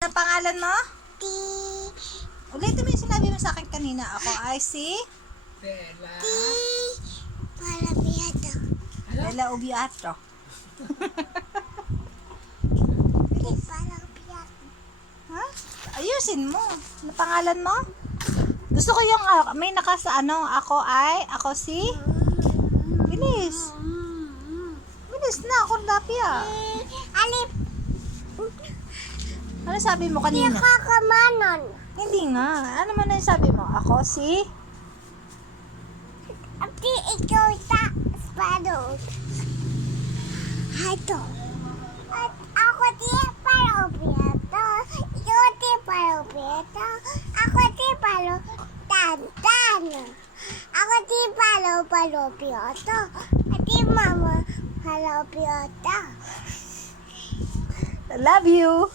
Ano pangalan mo? Ti. Ulitin mo yung sinabi mo sa akin kanina. Ako ay si Bella. Ti. Parabiado. Bella Ubiato. Ti parabiado. Ha? Ayusin mo. Ano pangalan mo? Gusto ko yung may nakasa ako si Bilis. Bilis na ako lapia. Alip. Ano sabi mo Ti kanina? kakamanon. Hindi nga. Ano mo na yung sabi mo? Ako si Ti ikaw sa spado. Hato. At ako ti parabiado. Ikaw ti parabiado. Ako ti palo tantan. Ako ti palo-palo-piyoto. At ti mama palo-piyoto. I love you.